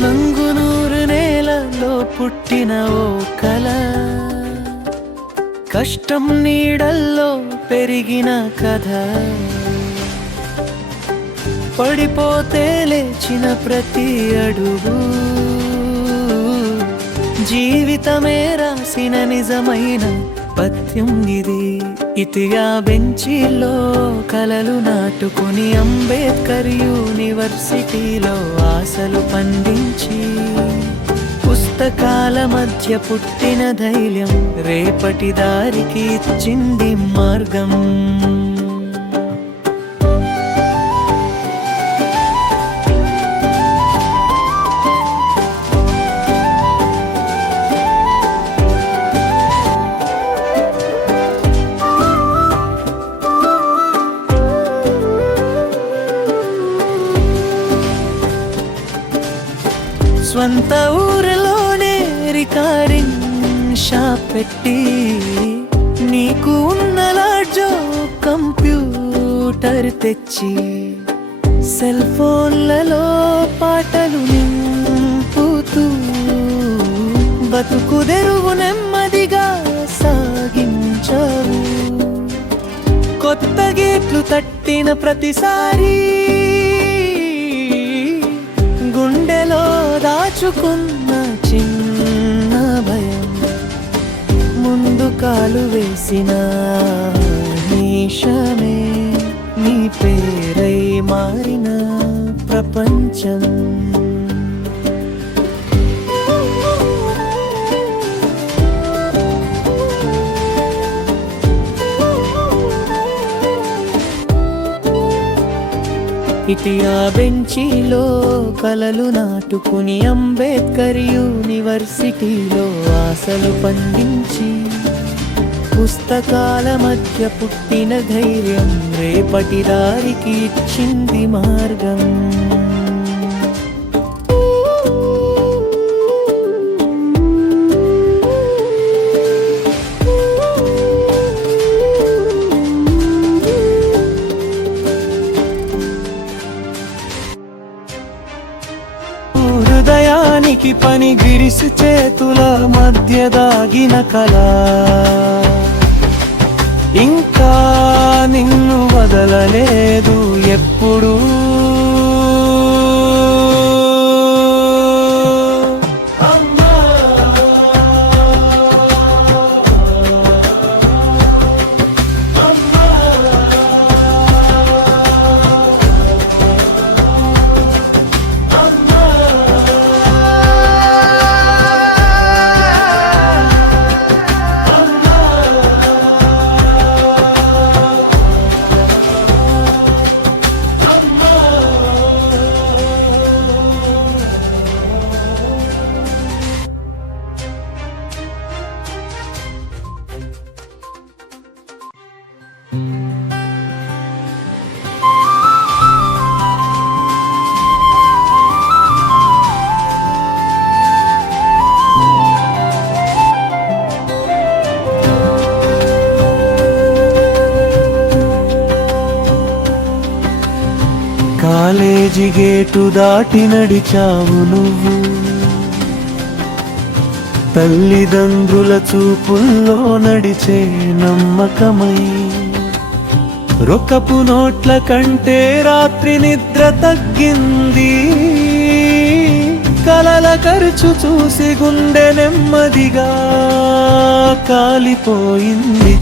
నంగునూరు నేలలో పుట్టిన ఓ కల, కష్టం నీడల్లో పెరిగిన కథ, పడిపోతే లేచిన ప్రతి అడుగు జీవితమే రాసిన నిజమైన పద్యం ఇది. ఇతిగా బెంచీలో కలలు నాటుకుని అంబేద్కర్ యూనివర్సిటీలో ఆశలు పండించి, పుస్తకాల మధ్య పుట్టిన ధైర్యం రేపటి దారికి ఇచ్చింది మార్గం. స్వంత ఊరిలోనే రికార్డింగ్ షాప్ పెట్టి, నీకు ఉన్న లాడ్జో కంప్యూటర్ తెచ్చి, సెల్ ఫోన్లలో పాటలు నింపుతూ బతుకు తెరువు నెమ్మదిగా సాగించావు. కొత్త గేట్లు తట్టిన ప్రతిసారి గుండెలో దాచుకున్న చిన్న భయం ముందు కాలు వేసిన నిమిషమే నీ పేరై మారిన ప్రపంచం. ఇటియా బెంచీలో కలలు నాటుకుని అంబేద్కర్ యూనివర్సిటీలో ఆశలు పండించి, పుస్తకాల మధ్య పుట్టిన ధైర్యం రేపటి దారికి ఇచ్చింది మార్గం. హృదయానికి పని గిరిసి చేతుల మధ్య దాగిన కళ, ఇంకా నిన్ను వదలలేదు ఎప్పుడు. కాలేజీ గేటు దాటి నడిచావు నువ్వు, తల్లిదండ్రుల చూపుల్లో నడిచే నమ్మకమై. రొక్కపు నోట్ల కంటే రాత్రి నిద్ర తగ్గింది, కలల ఖర్చు చూసి గుండె నెమ్మదిగా కాలిపోయింది.